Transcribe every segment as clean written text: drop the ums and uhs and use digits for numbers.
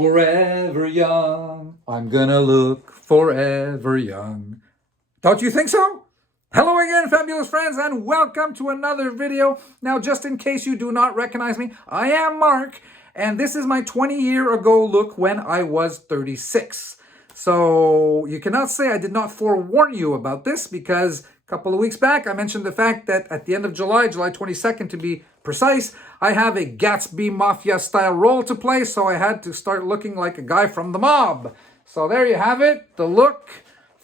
Forever young, I'm gonna look forever young. Don't you think so? Hello again, fabulous friends, and welcome to another video. Now, just in case you do not recognize me, I am Mark, and this is my 20-year-ago look when I was 36. So you cannot say I did not forewarn you about this, because a couple of weeks back I mentioned the fact that at the end of July 22nd to be precise, I have a Gatsby Mafia style role to play, so I had to start looking like a guy from the mob. So there you have it, the look.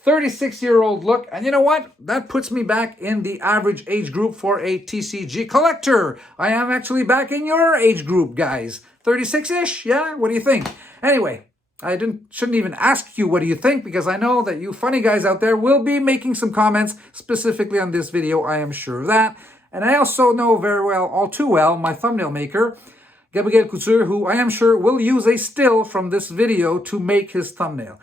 36-year-old look, and you know what? That puts me back in the average age group for a TCG collector. I am actually back in your age group, guys. 36-ish, yeah? What do you think? Anyway, I shouldn't even ask you what do you think, because I know that you funny guys out there will be making some comments specifically on this video. I am sure of that. And I also know very well, all too well, my thumbnail maker, Gabriel Couture, who I am sure will use a still from this video to make his thumbnail.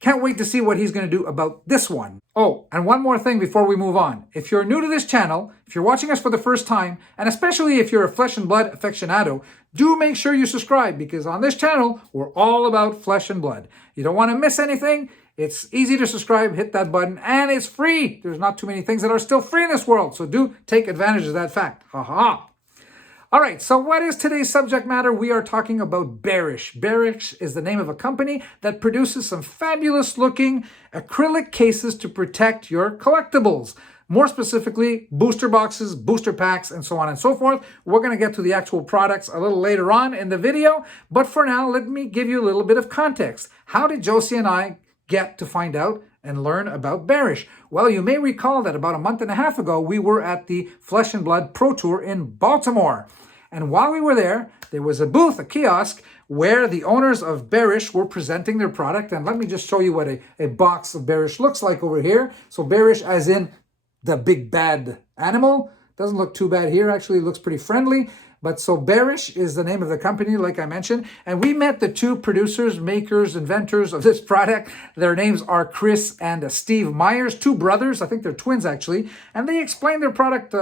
Can't wait to see what he's going to do about this one. Oh, and one more thing before we move on. If you're new to this channel, if you're watching us for the first time, and especially if you're a flesh and blood aficionado, do make sure you subscribe, because on this channel, we're all about flesh and blood. You don't want to miss anything. It's easy to subscribe, hit that button, and it's free. There's not too many things that are still free in this world, so do take advantage of that fact. Ha ha. All right, so what is today's subject matter? We are talking about Bearish. Bearish is the name of a company that produces some fabulous looking acrylic cases to protect your collectibles. More specifically, booster boxes, booster packs, and so on and so forth. We're going to get to the actual products a little later on in the video, but for now, let me give you a little bit of context. How did Josie and I get to find out and learn about Bearish? Well, you may recall that about a month and a half ago, we were at the Flesh and Blood Pro Tour in Baltimore. And while we were there, there was a booth, a kiosk, where the owners of Bearish were presenting their product. And let me just show you what a box of Bearish looks like over here. So Bearish as in the big bad animal. Doesn't look too bad here, actually. It looks pretty friendly. But so Bearish is the name of the company, like I mentioned. And we met the two producers, makers, inventors of this product. Their names are Chris and Steve Myers, two brothers. I think they're twins, actually. And they explained their product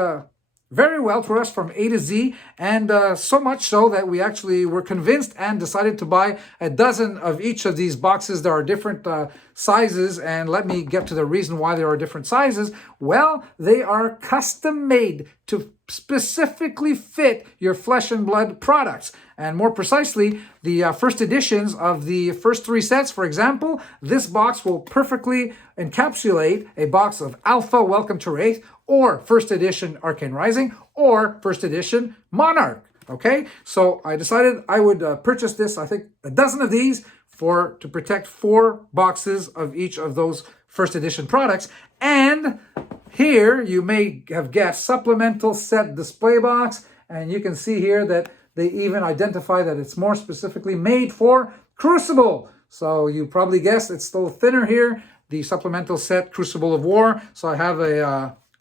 very well for us from A to Z, and so much so that we actually were convinced and decided to buy a dozen of each of these boxes. There are different sizes, and let me get to the reason why there are different sizes. Well, they are custom made to specifically fit your flesh and blood products. And more precisely, the first editions of the first three sets, for example, this box will perfectly encapsulate a box of Alpha Welcome to Wraith, or first edition Arcane Rising, or first edition Monarch. Okay, so I decided I would purchase this, I think a dozen of these, to protect 4 boxes of each of those first edition products. And here you may have guessed, supplemental set display box, and you can see here that they even identify that it's more specifically made for Crucible. So you probably guessed it's still thinner here, the supplemental set Crucible of War. So I have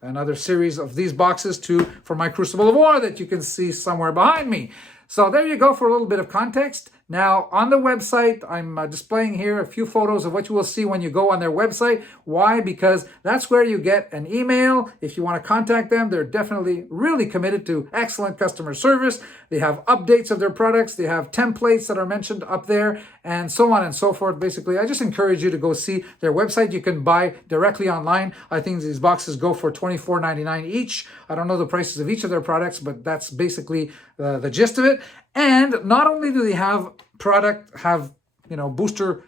another series of these boxes for my Crucible of War that you can see somewhere behind me. So there you go for a little bit of context. Now, on the website, I'm displaying here a few photos of what you will see when you go on their website. Why? Because that's where you get an email. If you want to contact them, they're definitely really committed to excellent customer service. They have updates of their products. They have templates that are mentioned up there, and so on and so forth. Basically, I just encourage you to go see their website. You can buy directly online. I think these boxes go for $24.99 each. I don't know the prices of each of their products, but that's basically the gist of it. And not only do they have booster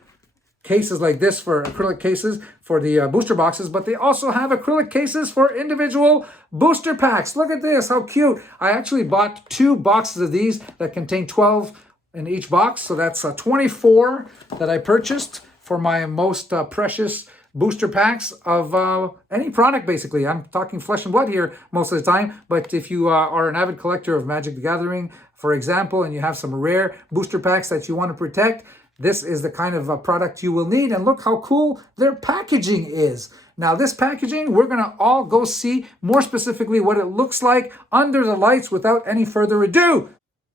cases like this for acrylic cases for the booster boxes, but they also have acrylic cases for individual booster packs. Look at this, how cute. I actually bought 2 boxes of these that contain 12 in each box. So that's 24 that I purchased for my most precious booster packs of any product, basically. I'm talking flesh and blood here most of the time, but if you are an avid collector of Magic the Gathering, for example, and you have some rare booster packs that you want to protect, this is the kind of product you will need. And look how cool their packaging is. Now, this packaging, we're going to all go see more specifically what it looks like under the lights without any further ado.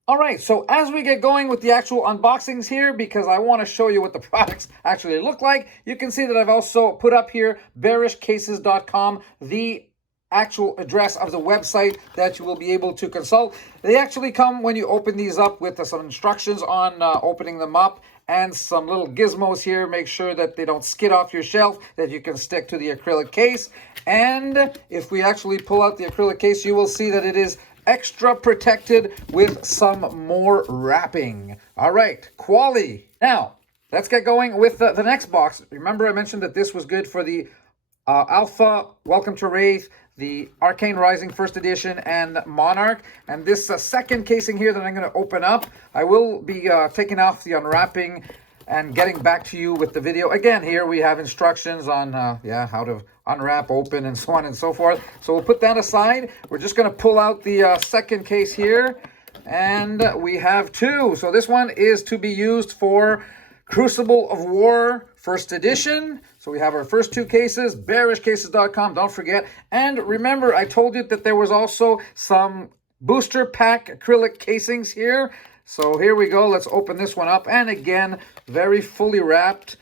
All right, so as we get going with the actual unboxings here, because I want to show you what the products actually look like, you can see that I've also put up here bearishcases.com, the actual address of the website that you will be able to consult. They actually come when you open these up with some instructions on opening them up and some little gizmos here. Make sure that they don't skid off your shelf, that you can stick to the acrylic case. And if we actually pull out the acrylic case, you will see that it is extra protected with some more wrapping. All right, quality. Now, let's get going with the next box. Remember I mentioned that this was good for the Alpha, Welcome to Wraith, the Arcane Rising First Edition, and Monarch. And this second casing here that I'm going to open up, I will be taking off the unwrapping and getting back to you with the video. Again, here we have instructions on how to unwrap, open, and so on and so forth. So we'll put that aside. We're just going to pull out the second case here. And we have two. So this one is to be used for Crucible of War First Edition. So we have our first two cases, bearishcases.com, don't forget. And remember, I told you that there was also some booster pack acrylic casings here. So here we go. Let's open this one up. And again, very fully wrapped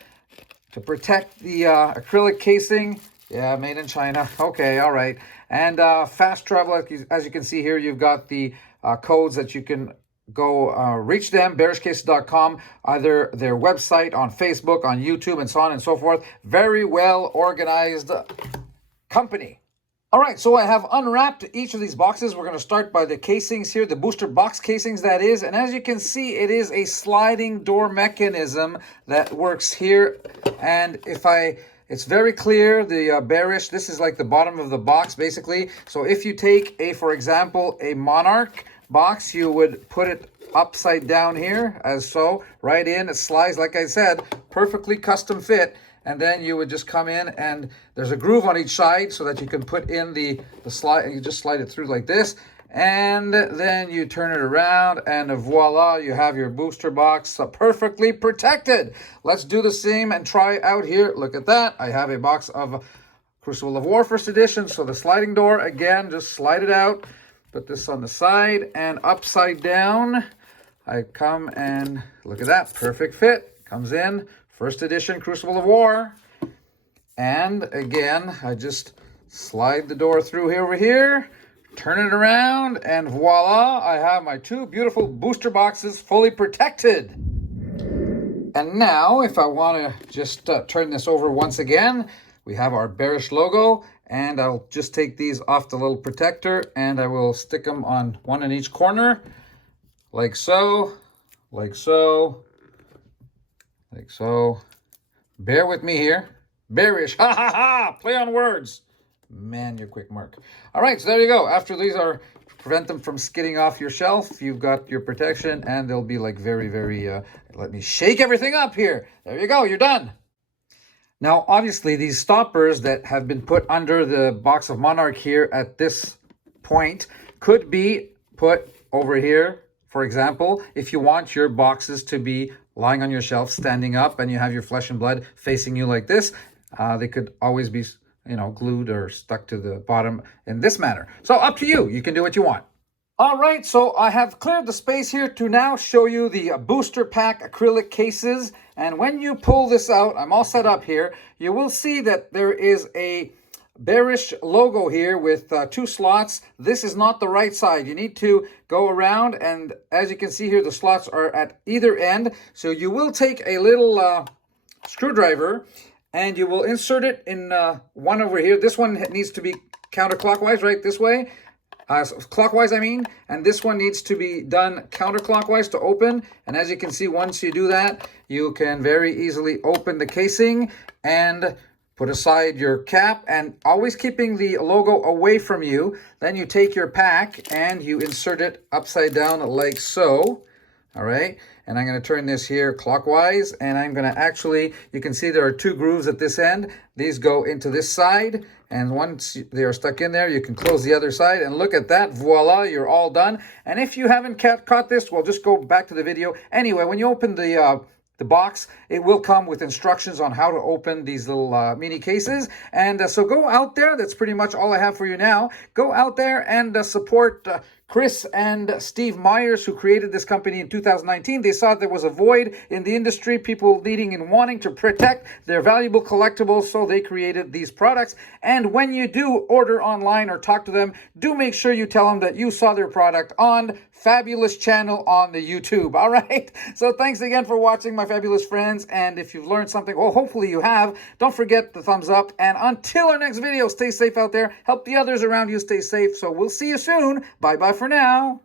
to protect the acrylic casing. Yeah, made in China. Okay, all right. And fast travel, as you can see here, you've got the codes that you can go reach them, bearishcases.com, either their website, on Facebook, on YouTube, and so on and so forth. Very well organized company. All right, so I have unwrapped each of these boxes. We're going to start by the casings here, the booster box casings, that is. And as you can see, it is a sliding door mechanism that works here. And it's very clear, the Bearish, this is like the bottom of the box, basically. So if you take, for example, a Monarch box, you would put it upside down here, as so, right in. It slides, like I said, perfectly custom fit. And then you would just come in, and there's a groove on each side so that you can put in the slide, and you just slide it through like this. And then you turn it around, and voila, you have your booster box perfectly protected. Let's do the same and try out here. Look at that. I have a box of Crucible of War First Edition. So the sliding door, again, just slide it out. Put this on the side, and upside down, I come and look at that. Perfect fit. Comes in. First Edition Crucible of War. And again, I just slide the door through here over here. Turn it around, and voila, I have my two beautiful booster boxes fully protected. And now, if I want to just turn this over once again, we have our Bearish logo, and I'll just take these off the little protector, and I will stick them on one in each corner, like so, like so, like so. Bear with me here. Bearish, ha ha ha, play on words. Man, you're quick, Mark. All right, so there you go. After these are, prevent them from skidding off your shelf, you've got your protection, and they'll be like very, very, let me shake everything up here. There you go, you're done. Now, obviously, these stoppers that have been put under the box of Monarch here at this point could be put over here, for example, if you want your boxes to be lying on your shelf, standing up, and you have your flesh and blood facing you like this. They could always be, glued or stuck to the bottom in this manner. So up to you. You can do what you want. All right, so I have cleared the space here to now show you the booster pack acrylic cases. And when you pull this out, I'm all set up here, you will see that there is a Bearish logo here with two slots. This is not the right side. You need to go around, and as you can see here, the slots are at either end. So you will take a little screwdriver, and you will insert it in one over here. This one needs to be counterclockwise, right this way. Clockwise, I mean. And this one needs to be done counterclockwise to open. And as you can see, once you do that, you can very easily open the casing and put aside your cap, and always keeping the logo away from you. Then you take your pack and you insert it upside down like so. All right. And I'm going to turn this here clockwise, and I'm going to actually, you can see there are two grooves at this end. These go into this side, and once they are stuck in there, you can close the other side, and look at that. Voila, you're all done. And if you haven't caught this, well, just go back to the video. Anyway, when you open the box, it will come with instructions on how to open these little mini cases. And so go out there. That's pretty much all I have for you now. Go out there and support Chris and Steve Myers, who created this company in 2019, they saw there was a void in the industry, people needing and wanting to protect their valuable collectibles, so they created these products. And when you do order online or talk to them, do make sure you tell them that you saw their product on Fabulous channel on the YouTube. All right. So thanks again for watching, my fabulous friends. And if you've learned something, well, hopefully you have, don't forget the thumbs up. And until our next video, stay safe out there. Help the others around you stay safe. So we'll see you soon. Bye-bye for now.